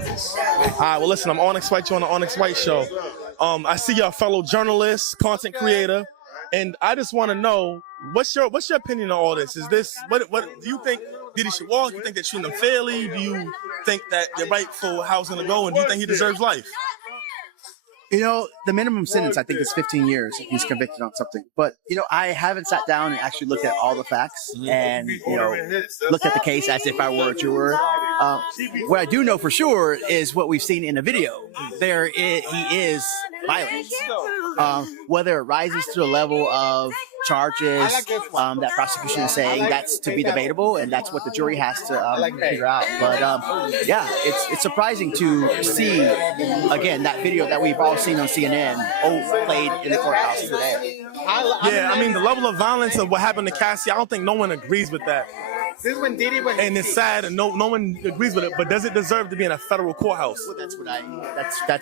All right, well, listen, I'm Onyx White Show on the Onyx White Show. I see you're a fellow journalist, content creator, and I just want to know what's your opinion on all this? Is this what do you think Diddy should walk? Do you think they're treating him fairly? Do you think that the rightful house gonna go? And do you think he deserves life? You know, the minimum sentence, I think, is 15 years if he's convicted on something. But, you know, I haven't sat down and actually looked at all the facts and, you know, looked at the case as if I were a juror. What I do know for sure is what we've seen in the video. He is violent. Whether it rises to the level of charges that prosecution is saying, that's to be debatable, and that's what the jury has to figure out. But yeah, it's surprising to see again that video that we've all seen on CNN played in the courthouse today. Yeah, I mean the level of violence of what happened to Cassie, I don't think no one agrees with that. This is when Diddy went. And it's sad, and no one agrees with it. But does it deserve to be in a federal courthouse? Well, that's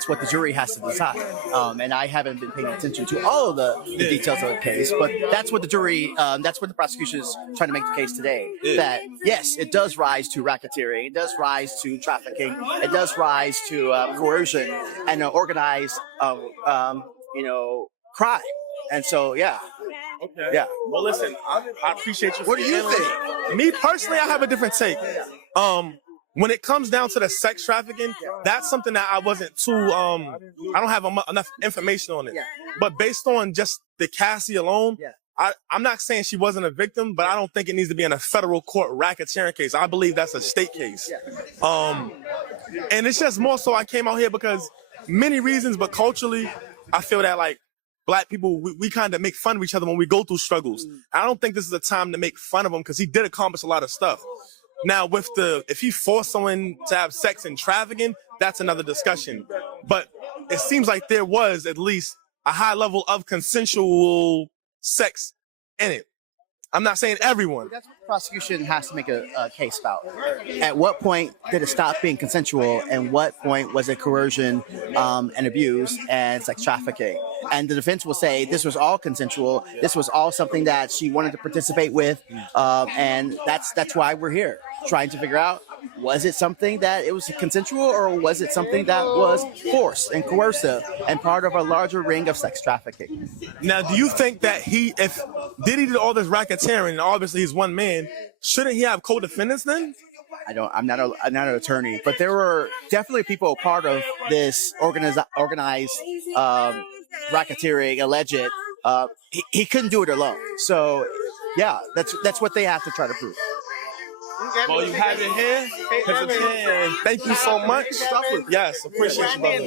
what the jury has to decide. And I haven't been paying attention to all of the details of the case, but that's what the jury, that's what the prosecution is trying to make the case today. That yes, it does rise to racketeering, it does rise to trafficking, it does rise to coercion and organized, crime. And so, yeah. Okay. Yeah. Well, listen, I appreciate you. What do you think? Me personally, I have a different take. When it comes down to the sex trafficking, that's something that I wasn't too. I don't have enough information on it. Yeah. But based on just the Cassie alone, I'm not saying she wasn't a victim, but I don't think it needs to be in a federal court racketeering case. I believe that's a state case. And it's just more so I came out here because many reasons, but culturally, I feel that like. Black people, we kind of make fun of each other when we go through struggles. I don't think this is a time to make fun of him because he did accomplish a lot of stuff. Now, if he forced someone to have sex and trafficking, that's another discussion. But it seems like there was at least a high level of consensual sex in it. I'm not saying everyone. That's what the prosecution has to make a case about. At what point did it stop being consensual, and what point was it coercion and abuse and sex trafficking? And the defense will say this was all consensual. This was all something that she wanted to participate with, and that's why we're here, trying to figure out, was it something that it was consensual, or was it something that was forced and coercive and part of a larger ring of sex trafficking? Now, do you think that if Diddy did all this racketeering, and obviously he's one man, shouldn't he have co-defendants then? I'm not an attorney, but there were definitely people part of this organized racketeering, alleged. He couldn't do it alone. So, yeah, that's what they have to try to prove. Well, you have it here. Thank you so much. Yes, appreciate you, brother.